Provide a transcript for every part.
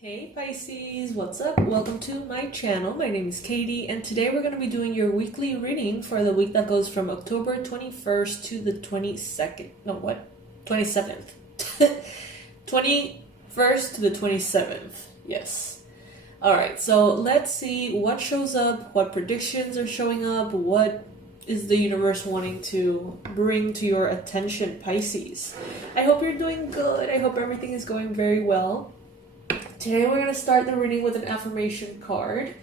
Hey Pisces, what's up? Welcome to my channel. My name is Katie, and today we're going to be doing your weekly reading for the week that goes from October 21st to the 22nd. No, what? 27th. 21st to the 27th. Yes. Alright, so let's see what shows up, what predictions are showing up, what is the universe wanting to bring to your attention, Pisces. I hope you're doing good. I hope everything is going very well. Today we're going to start the reading with an affirmation card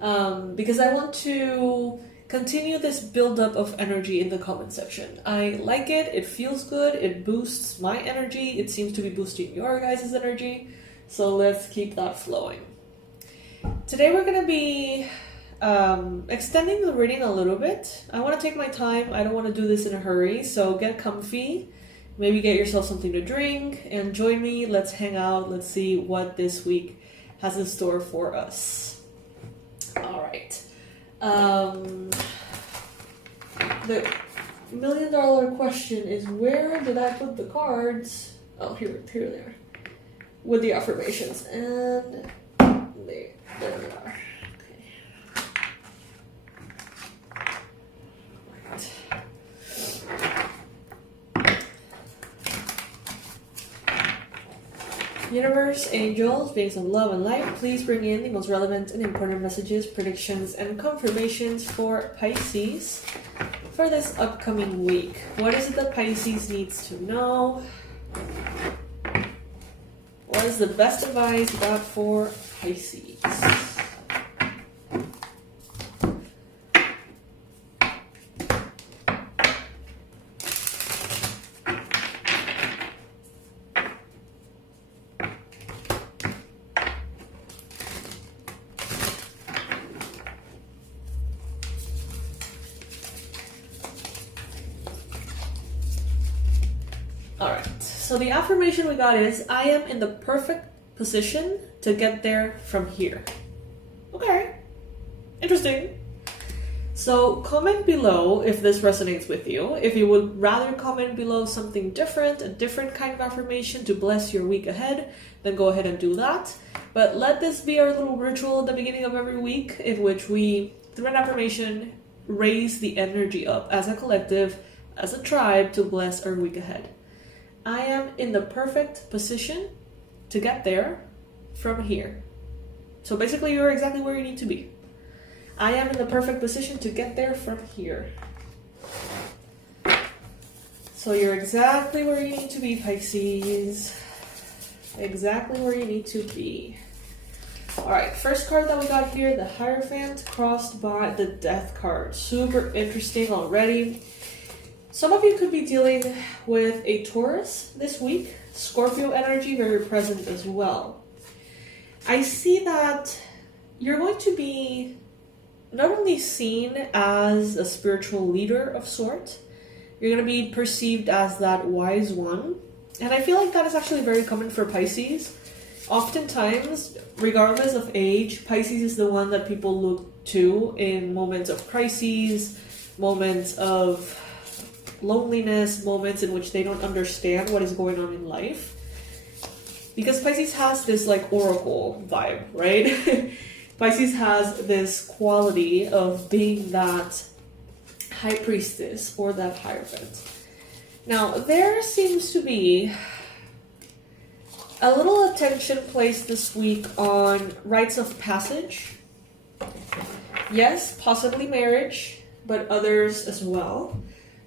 because I want to continue this buildup of energy in the comment section. I like it, it feels good, it boosts my energy, it seems to be boosting your guys' energy, so let's keep that flowing. Today we're going to be extending the reading a little bit. I want to take my time, I don't want to do this in a hurry, so get comfy. Maybe get yourself something to drink and join me. Let's hang out. Let's see what this week has in store for us. All right. The $1,000,000 question is, where did I put the cards? Oh, here they are. With the affirmations. And there they are. Universe, angels, beings of love and light, please bring in the most relevant and important messages, predictions, and confirmations for Pisces for this upcoming week. What is it that Pisces needs to know? What is the best advice you got for Pisces? Alright, so the affirmation we got is, I am in the perfect position to get there from here. Okay, interesting. So comment below if this resonates with you. If you would rather comment below something different, a different kind of affirmation to bless your week ahead, then go ahead and do that. But let this be our little ritual at the beginning of every week in which we, through an affirmation, raise the energy up as a collective, as a tribe, to bless our week ahead. I am in the perfect position to get there from here. So basically, you're exactly where you need to be. I am in the perfect position to get there from here. So you're exactly where you need to be, Pisces. Exactly where you need to be. Alright, first card that we got here, the Hierophant crossed by the Death card. Super interesting already. Some of you could be dealing with a Taurus this week. Scorpio energy very present as well. I see that you're going to be not only seen as a spiritual leader of sort, you're going to be perceived as that wise one. And I feel like that is actually very common for Pisces. Oftentimes, regardless of age, Pisces is the one that people look to in moments of crises, moments of loneliness, moments in which they don't understand what is going on in life. Because Pisces has this like oracle vibe, right? Pisces has this quality of being that high priestess or that hierophant. Now, there seems to be a little attention placed this week on rites of passage. Yes, possibly marriage, but others as well.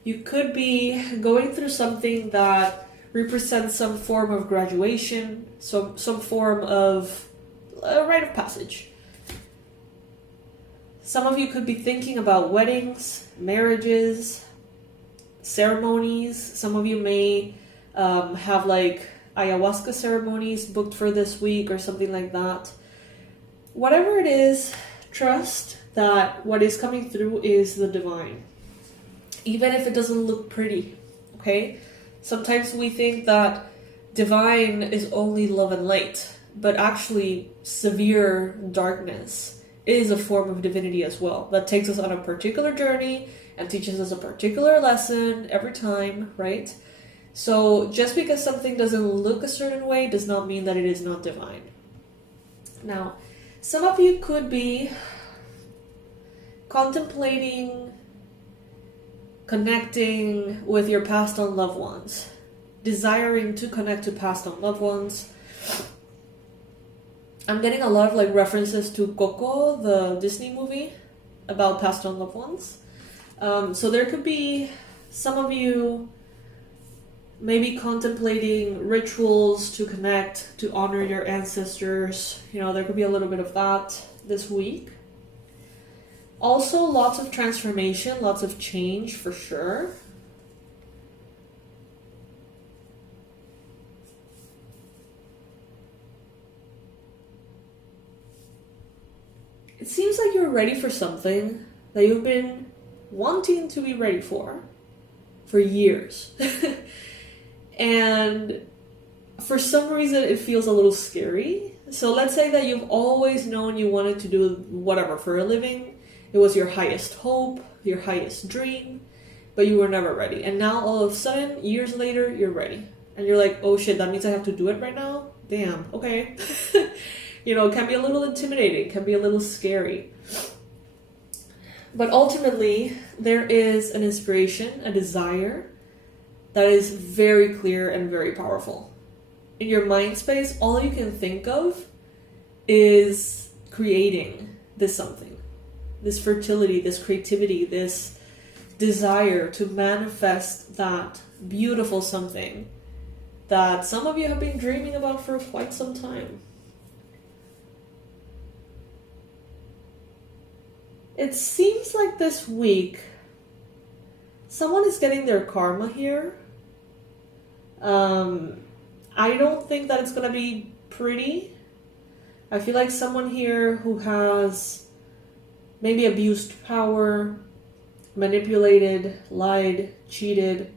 You could be going through something that represents some form of graduation, some form of a rite of passage. Some of you could be thinking about weddings, marriages, ceremonies. Some of you may have like ayahuasca ceremonies booked for this week or something like that. Whatever it is, trust that what is coming through is the divine. Even if it doesn't look pretty, okay? Sometimes we think that divine is only love and light, but actually severe darkness is a form of divinity as well. That takes us on a particular journey and teaches us a particular lesson every time, right? So just because something doesn't look a certain way does not mean that it is not divine. Now, some of you could be contemplating connecting with your passed on loved ones, desiring to connect to passed on loved ones. I'm getting a lot of like references to Coco, the Disney movie about passed on loved ones. So there could be some of you maybe contemplating rituals to connect, to honor your ancestors. You know, there could be a little bit of that this week. Also, lots of transformation, lots of change for sure. It seems like you're ready for something that you've been wanting to be ready for years. And for some reason it feels a little scary. So let's say that you've always known you wanted to do whatever for a living. It was your highest hope, your highest dream, but you were never ready. And now all of a sudden, years later, you're ready. And you're like, oh shit, that means I have to do it right now? Damn, okay. You know, it can be a little intimidating, can be a little scary. But ultimately, there is an inspiration, a desire that is very clear and very powerful. In your mind space, all you can think of is creating this something. This fertility, this creativity, this desire to manifest that beautiful something that some of you have been dreaming about for quite some time. It seems like this week, someone is getting their karma here. I don't think that it's going to be pretty. I feel like someone here who has maybe abused power, manipulated, lied, cheated.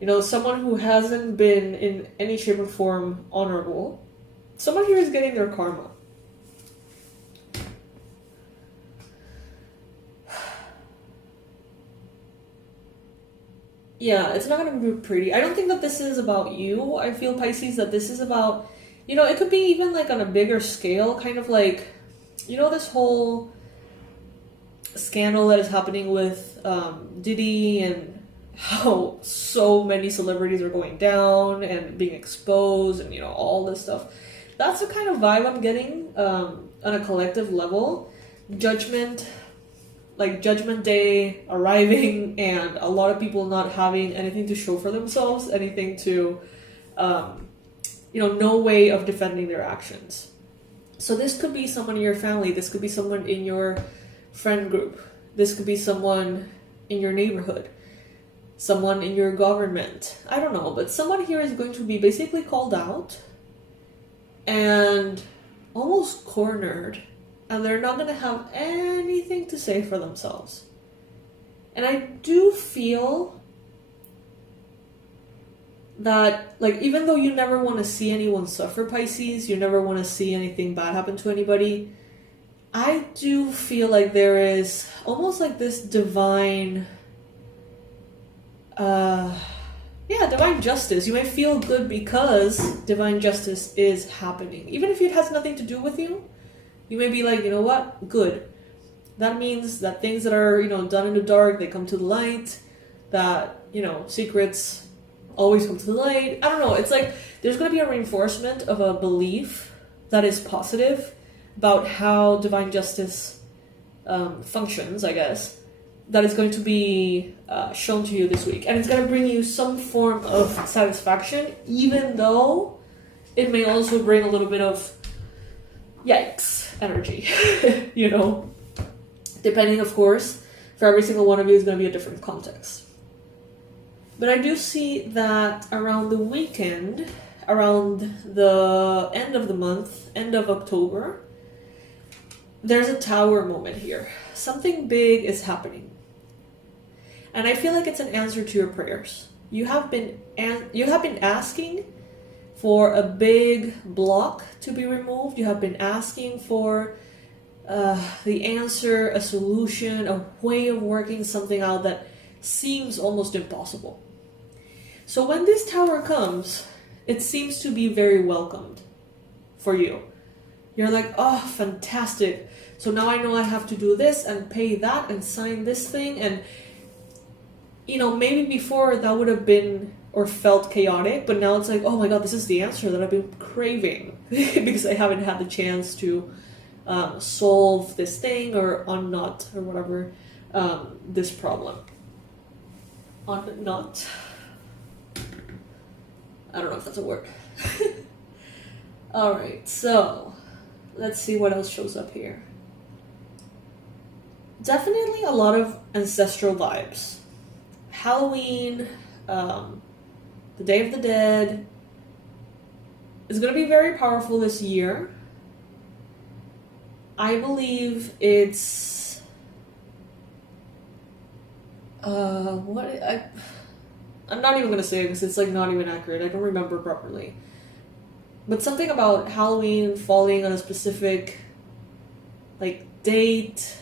You know, someone who hasn't been in any shape or form honorable. Someone here is getting their karma. Yeah, it's not going to be pretty. I don't think that this is about you. I feel, Pisces, that this is about, you know, it could be even like on a bigger scale, kind of like, you know, this whole scandal that is happening with Diddy and how so many celebrities are going down and being exposed and, you know, all this stuff. That's the kind of vibe I'm getting on a collective level. Judgment Day arriving and a lot of people not having anything to show for themselves, anything to, you know, no way of defending their actions. So this could be someone in your family. This could be someone in your friend group. This could be someone in your neighborhood, someone in your government. I don't know, but someone here is going to be basically called out and almost cornered, and they're not going to have anything to say for themselves. And I do feel that, like, even though you never want to see anyone suffer, Pisces, you never want to see anything bad happen to anybody, I do feel like there is almost like this divine, divine justice. You may feel good because divine justice is happening. Even if it has nothing to do with you, you may be like, you know what, good. That means that things that are, you know, done in the dark, they come to the light, that, you know, secrets always come to the light. I don't know, it's like there's going to be a reinforcement of a belief that is positive about how divine justice functions, I guess, that is going to be shown to you this week. And it's going to bring you some form of satisfaction, even though it may also bring a little bit of yikes energy, you know? Depending, of course, for every single one of you is going to be a different context. But I do see that around the weekend, around the end of the month, end of October, there's a tower moment here. Something big is happening. And I feel like it's an answer to your prayers. You have been asking for a big block to be removed. You have been asking for the answer, a solution, a way of working something out that seems almost impossible. So when this tower comes, it seems to be very welcomed for you. You're like, oh, fantastic. So now I know I have to do this and pay that and sign this thing. And, you know, maybe before that would have been or felt chaotic, but now it's like, oh my God, this is the answer that I've been craving because I haven't had the chance to solve this thing or unknot or whatever this problem. Unknot. I don't know if that's a word. Alright, so let's see what else shows up here. Definitely a lot of ancestral vibes. Halloween, the Day of the Dead is going to be very powerful this year. I believe it's I'm not even going to say it because it's like not even accurate. I don't remember properly. But something about Halloween falling on a specific like date.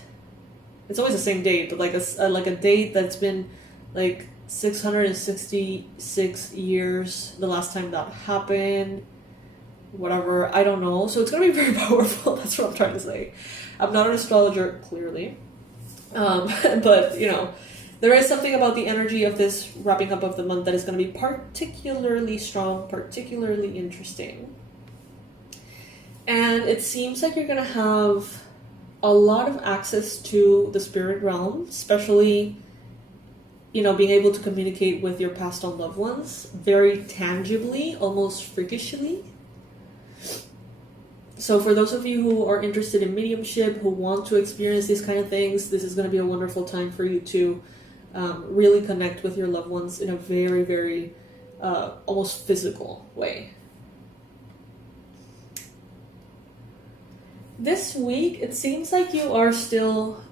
It's always the same date, but like a date that's been like 666 years the last time that happened. Whatever, I don't know. So it's gonna be very powerful. That's what I'm trying to say. I'm not an astrologer, clearly, but you know, there is something about the energy of this wrapping up of the month that is going to be particularly strong, particularly interesting. And it seems like you're going to have a lot of access to the spirit realm, especially, you know, being able to communicate with your passed on loved ones very tangibly, almost freakishly. So for those of you who are interested in mediumship, who want to experience these kind of things, this is going to be a wonderful time for you to really connect with your loved ones in a very, very almost physical way. This week, it seems like you are still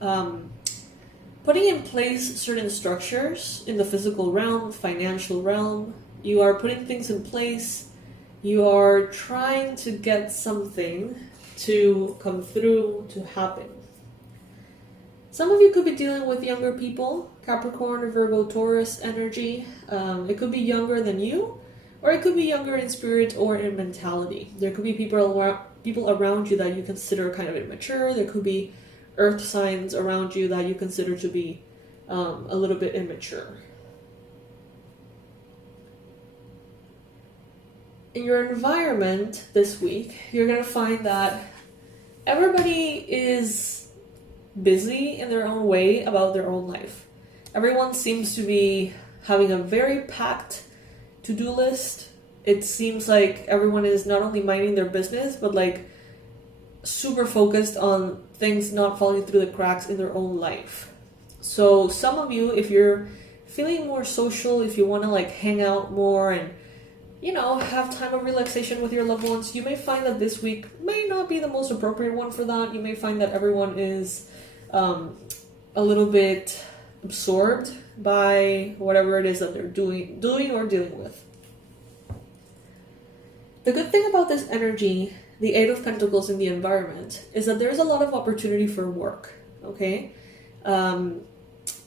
putting in place certain structures in the physical realm, financial realm. You are putting things in place. You are trying to get something to come through, to happen. Some of you could be dealing with younger people, Capricorn or Virgo, Taurus energy. It could be younger than you, or it could be younger in spirit or in mentality. There could be people around you that you consider kind of immature. There could be earth signs around you that you consider to be a little bit immature. In your environment this week, you're going to find that everybody is busy in their own way about their own life. Everyone seems to be having a very packed to-do list. It seems like everyone is not only minding their business, but like super focused on things not falling through the cracks in their own life. So some of you, if you're feeling more social, if you want to like hang out more and, you know, have time of relaxation with your loved ones, you may find that this week may not be the most appropriate one for that. You may find that everyone is a little bit absorbed by whatever it is that they're doing or dealing with. The good thing about this energy, the Eight of Pentacles in the environment, is that there's a lot of opportunity for work, okay?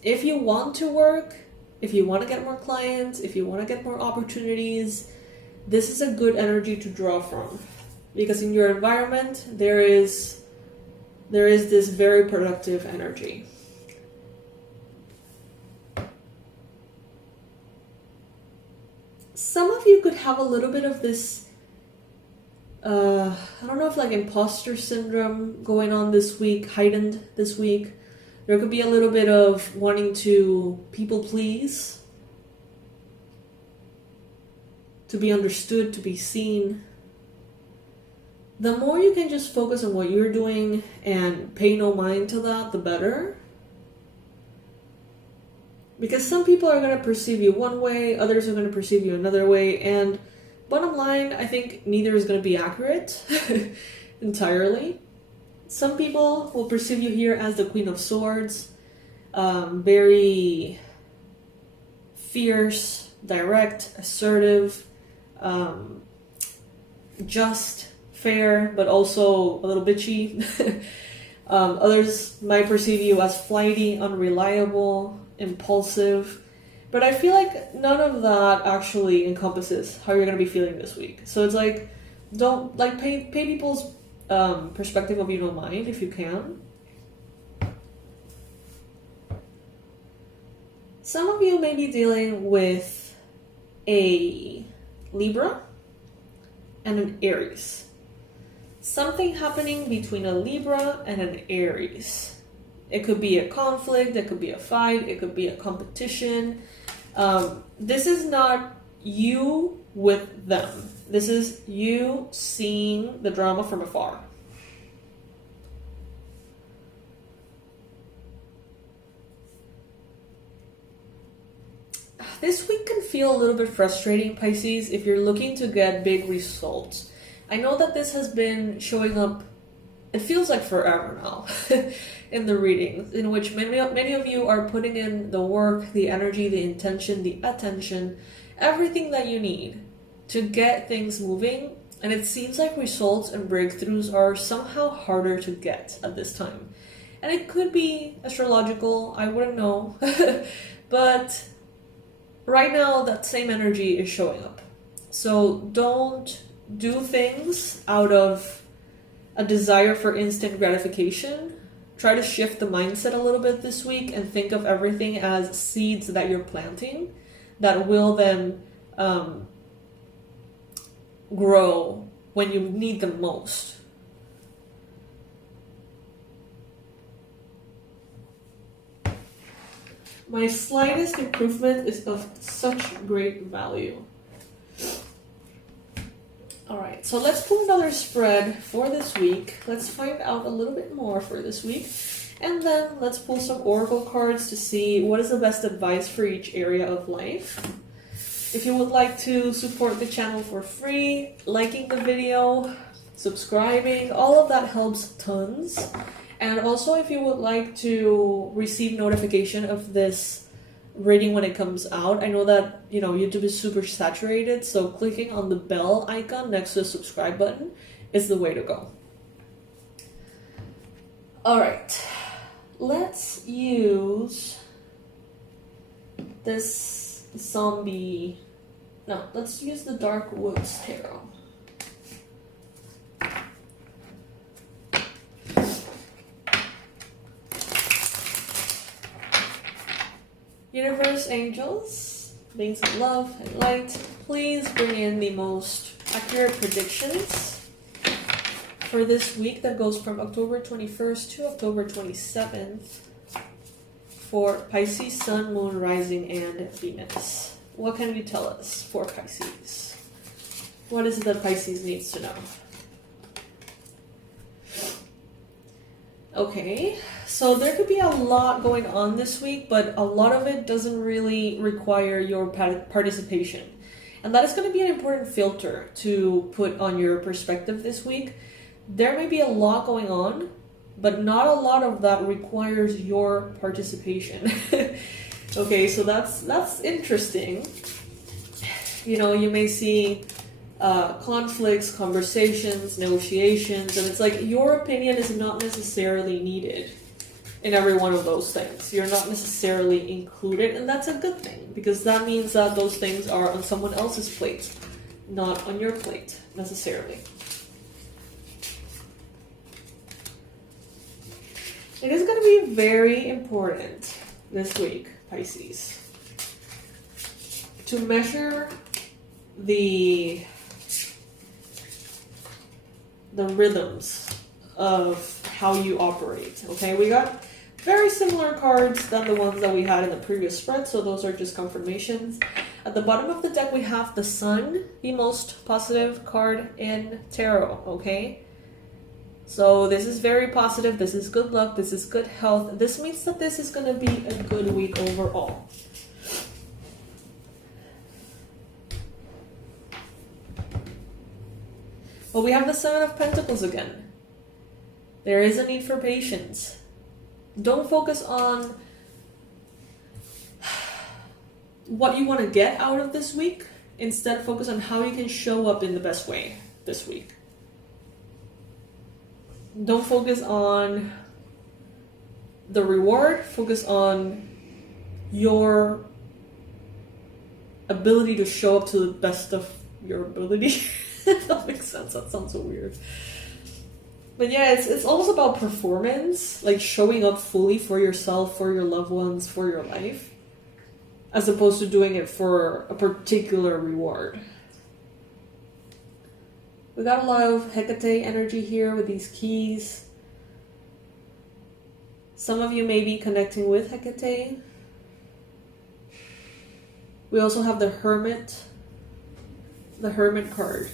If you want to work, if you want to get more clients, if you want to get more opportunities, this is a good energy to draw from. Because in your environment, there is this very productive energy. Some of you could have a little bit of this, I don't know if like imposter syndrome going on this week, heightened this week. There could be a little bit of wanting to people please, to be understood, to be seen. The more you can just focus on what you're doing and pay no mind to that, the better. Because some people are going to perceive you one way, others are going to perceive you another way, and bottom line, I think neither is going to be accurate entirely. Some people will perceive you here as the Queen of Swords, very fierce, direct, assertive, just, fair, but also a little bitchy. Others might perceive you as flighty, unreliable, impulsive. But I feel like none of that actually encompasses how you're going to be feeling this week. So it's like, don't like pay people's perspective of you don't mind if you can. Some of you may be dealing with a Libra and an Aries. Something happening between a Libra and an Aries. It could be a conflict, it could be a fight, it could be a competition. This is not you with them. This is you seeing the drama from afar. This week can feel a little bit frustrating, Pisces, if you're looking to get big results. I know that this has been showing up, it feels like forever now, in the readings, in which many of you are putting in the work, the energy, the intention, the attention, everything that you need to get things moving. And it seems like results and breakthroughs are somehow harder to get at this time. And it could be astrological, I wouldn't know. But right now, that same energy is showing up. So don't do things out of a desire for instant gratification. Try to shift the mindset a little bit this week and think of everything as seeds that you're planting that will then grow when you need them most. My slightest improvement is of such great value. Alright, so let's pull another spread for this week. Let's find out a little bit more for this week. And then let's pull some oracle cards to see what is the best advice for each area of life. If you would like to support the channel for free, liking the video, subscribing, all of that helps tons. And also, if you would like to receive notification of this reading when it comes out, I know that, YouTube is super saturated, so clicking on the bell icon next to the subscribe button is the way to go. Alright, let's use this let's use the Dark Woods Tarot. Universe, angels, beings of love and light, please bring in the most accurate predictions for this week that goes from October 21st to October 27th for Pisces, Sun, Moon, Rising, and Venus. What can you tell us for Pisces? What is it that Pisces needs to know? Okay, so there could be a lot going on this week, but a lot of it doesn't really require your participation. And that is going to be an important filter to put on your perspective this week. There may be a lot going on, but not a lot of that requires your participation. Okay, so that's interesting. You may see conflicts, conversations, negotiations, and it's like your opinion is not necessarily needed in every one of those things. You're not necessarily included, and that's a good thing, because that means that those things are on someone else's plate, not on your plate necessarily. It is going to be very important this week, Pisces, to measure the rhythms of how you operate. Okay, we got very similar cards than the ones that we had in the previous spread, so those are just confirmations. At the bottom of the deck we have the Sun, the most positive card in tarot. Okay, so this is very positive, this is good luck, this is good health. This means that this is going to be a good week overall. But we have the Seven of Pentacles again. There is a need for patience. Don't focus on what you want to get out of this week. Instead, focus on how you can show up in the best way this week. Don't focus on the reward. Focus on your ability to show up to the best of your ability. That makes sense. That sounds so weird. But yeah, it's almost about performance, like showing up fully for yourself, for your loved ones, for your life, as opposed to doing it for a particular reward. We got a lot of Hecate energy here with these keys. Some of you may be connecting with Hecate. We also have the Hermit card.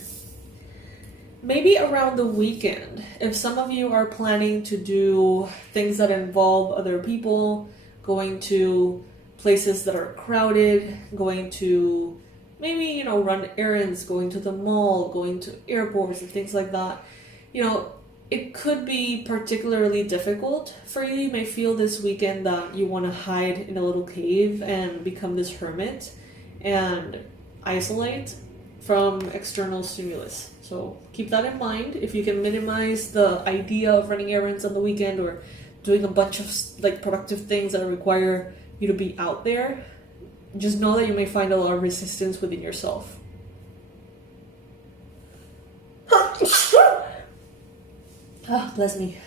Maybe around the weekend, if some of you are planning to do things that involve other people, going to places that are crowded, going to maybe, you know, run errands, going to the mall, going to airports and things like that, you know, it could be particularly difficult for you. You may feel this weekend that you want to hide in a little cave and become this hermit and isolate from external stimulus. So keep that in mind. If you can minimize the idea of running errands on the weekend or doing a bunch of like productive things that require you to be out there, just know that you may find a lot of resistance within yourself. Ah, bless me.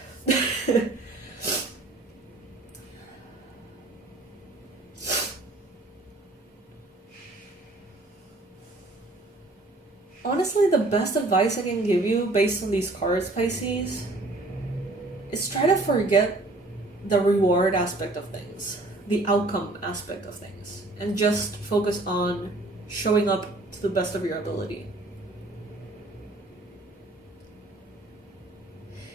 Honestly, the best advice I can give you based on these cards, Pisces, is try to forget the reward aspect of things, the outcome aspect of things, and just focus on showing up to the best of your ability.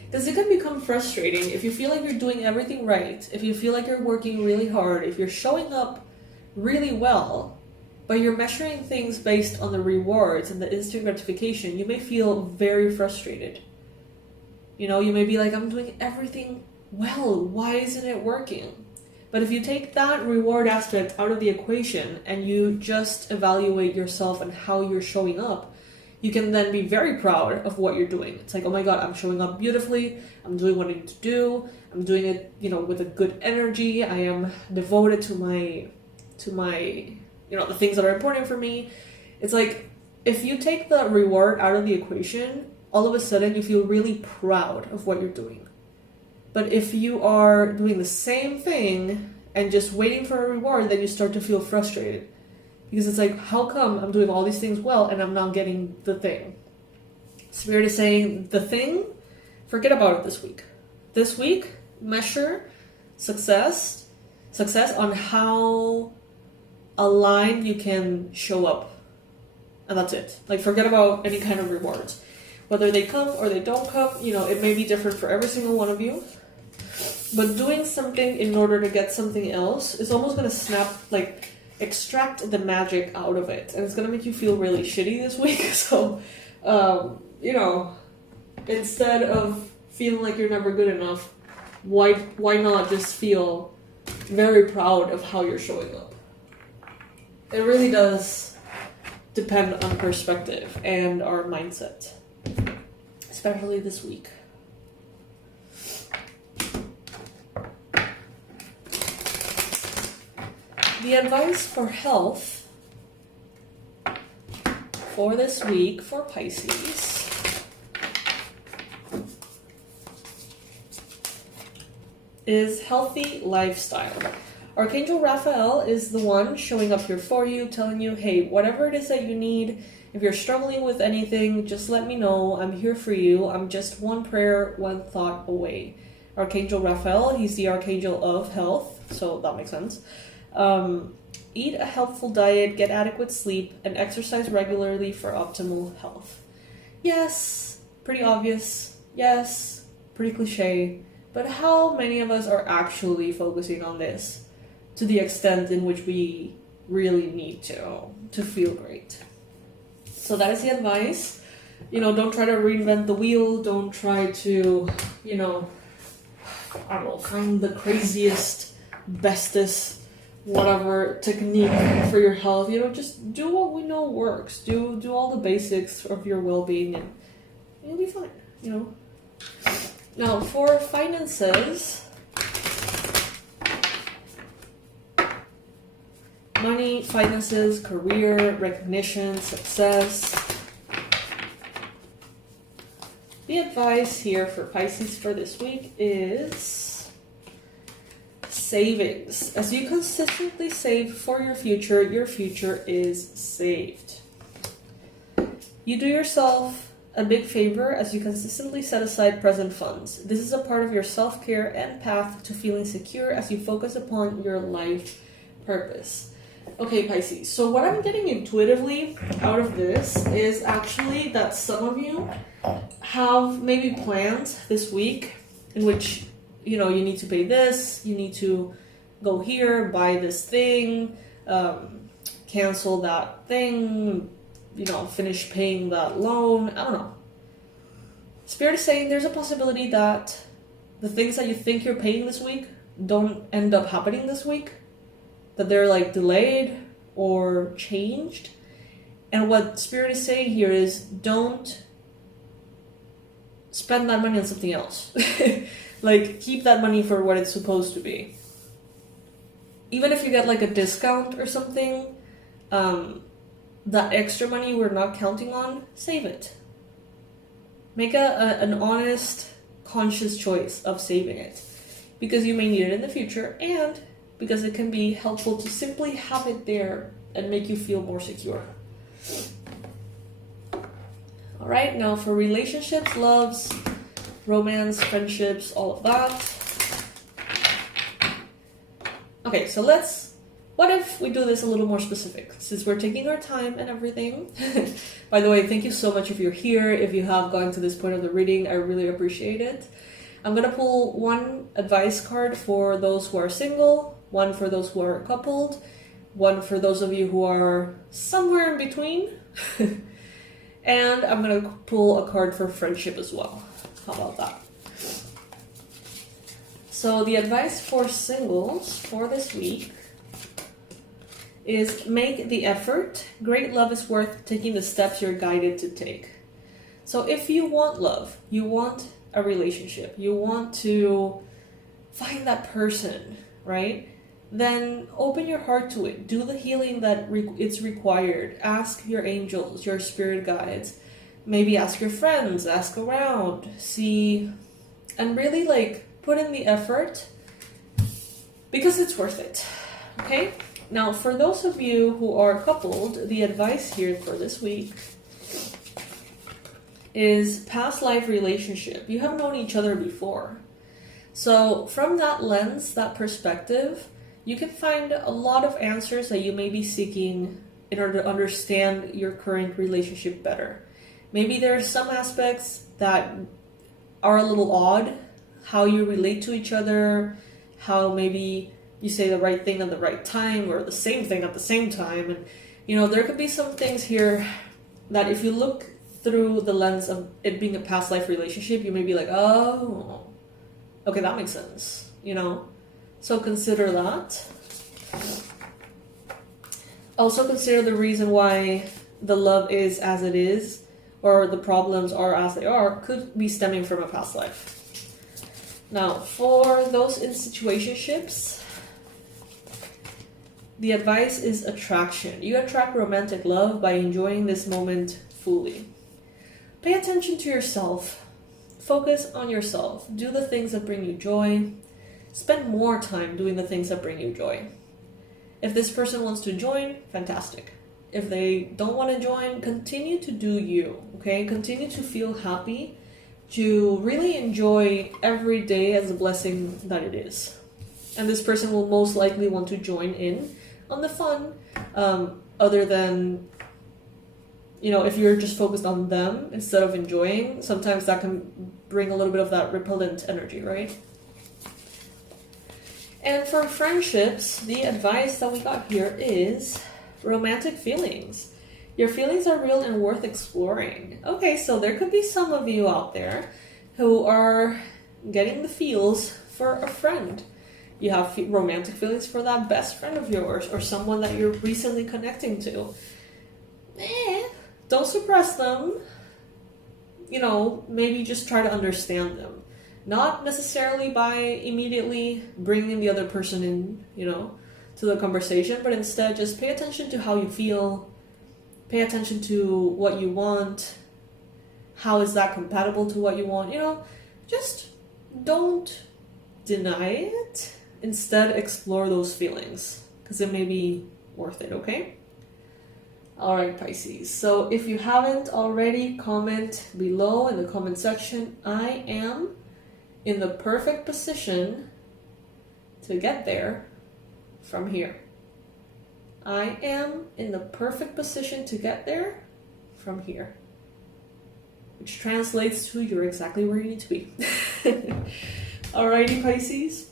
Because it can become frustrating if you feel like you're doing everything right, if you feel like you're working really hard, if you're showing up really well, but you're measuring things based on the rewards and the instant gratification, you may feel very frustrated. You know, you may be like, I'm doing everything well, why isn't it working? But if you take that reward aspect out of the equation and you just evaluate yourself and how you're showing up, you can then be very proud of what you're doing. It's like, oh my God, I'm showing up beautifully. I'm doing what I need to do. I'm doing it, you know, with a good energy. I am devoted to my, you know, the things that are important for me. It's like, if you take the reward out of the equation, all of a sudden you feel really proud of what you're doing. But if you are doing the same thing and just waiting for a reward, then you start to feel frustrated. Because it's like, how come I'm doing all these things well and I'm not getting the thing? Spirit is saying, the thing, forget about it this week. This week, measure success on how aligned you can show up. And that's it. Like, forget about any kind of rewards. Whether they come or they don't come, you know, it may be different for every single one of you. But doing something in order to get something else is almost going to extract the magic out of it. And it's going to make you feel really shitty this week. So, you know, instead of feeling like you're never good enough, why not just feel very proud of how you're showing up? It really does depend on perspective and our mindset, especially this week. The advice for health for this week for Pisces is healthy lifestyle. Archangel Raphael is the one showing up here for you, telling you, hey, whatever it is that you need, if you're struggling with anything, just let me know. I'm here for you. I'm just one prayer, one thought away. Archangel Raphael, he's the Archangel of health, so that makes sense. Eat a healthful diet, get adequate sleep, and exercise regularly for optimal health. Yes, pretty obvious. Yes, pretty cliche. But how many of us are actually focusing on this to the extent in which we really need to feel great? So that is the advice. You know, don't try to reinvent the wheel. Don't try to, you know, I don't know, find the craziest, bestest, whatever technique for your health. You know, just do what we know works. Do all the basics of your well-being and you'll be fine, you know. Now, for finances, money, finances, career, recognition, success. The advice here for Pisces for this week is savings. As you consistently save for your future is saved. You do yourself a big favor as you consistently set aside present funds. This is a part of your self-care and path to feeling secure as you focus upon your life purpose. Okay, Pisces, so what I'm getting intuitively out of this is actually that some of you have maybe plans this week in which, you know, you need to pay this, you need to go here, buy this thing, cancel that thing, you know, finish paying that loan. I don't know. Spirit is saying there's a possibility that the things that you think you're paying this week don't end up happening this week, that they're like delayed or changed. And what Spirit is saying here is don't spend that money on something else. Like, keep that money for what it's supposed to be. Even if you get like a discount or something, that extra money we're not counting on, save it. Make an honest, conscious choice of saving it, because you may need it in the future, and because it can be helpful to simply have it there and make you feel more secure. All right, now for relationships, loves, romance, friendships, all of that. Okay, so what if we do this a little more specific, since we're taking our time and everything? By the way, thank you so much if you're here. If you have gotten to this point of the reading, I really appreciate it. I'm going to pull one advice card for those who are single, one for those who are coupled, one for those of you who are somewhere in between, and I'm going to pull a card for friendship as well. How about that? So the advice for singles for this week is make the effort. Great love is worth taking the steps you're guided to take. So if you want love, you want a relationship, you want to find that person, right? Then open your heart to it. Do the healing that it's required. Ask your angels, your spirit guides. Maybe ask your friends, ask around, see, and really like put in the effort, because it's worth it. Okay? Now, for those of you who are coupled, the advice here for this week is past life relationship. You have known each other before. So from that lens, that perspective, you can find a lot of answers that you may be seeking in order to understand your current relationship better. Maybe there are some aspects that are a little odd, how you relate to each other, how maybe you say the right thing at the right time or the same thing at the same time. And, you know, there could be some things here that if you look through the lens of it being a past life relationship, you may be like, oh, okay, that makes sense, you know? So consider that. Also consider the reason why the love is as it is, or the problems are as they are, could be stemming from a past life. Now, for those in situationships, the advice is attraction. You attract romantic love by enjoying this moment fully. Pay attention to yourself. Focus on yourself. Do the things that bring you joy. Spend more time doing the things that bring you joy. If this person wants to join, fantastic. If they don't want to join, continue to do you, okay? Continue to feel happy, to really enjoy every day as a blessing that it is. And this person will most likely want to join in on the fun, other than, you know, if you're just focused on them instead of enjoying, sometimes that can bring a little bit of that repellent energy, right? And for friendships, the advice that we got here is romantic feelings. Your feelings are real and worth exploring. Okay, so there could be some of you out there who are getting the feels for a friend. You have romantic feelings for that best friend of yours or someone that you're recently connecting to. Don't suppress them. You know, maybe just try to understand them. Not necessarily by immediately bringing the other person in, you know, to the conversation, but instead just pay attention to how you feel, pay attention to what you want, how is that compatible to what you want? You know, just don't deny it. Instead, explore those feelings because it may be worth it, okay? All right, Pisces. So if you haven't already, comment below in the comment section. I am in the perfect position to get there from here. I am in the perfect position to get there from here. Which translates to you're exactly where you need to be. Alrighty, Pisces.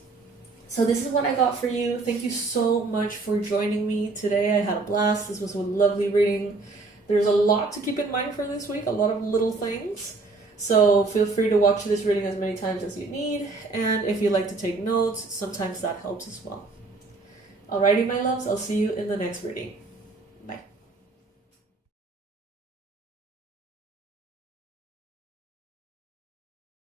So this is what I got for you. Thank you so much for joining me today. I had a blast. This was a lovely reading. There's a lot to keep in mind for this week, a lot of little things. So feel free to watch this reading as many times as you need. And if you like to take notes, sometimes that helps as well. Alrighty, my loves. I'll see you in the next reading.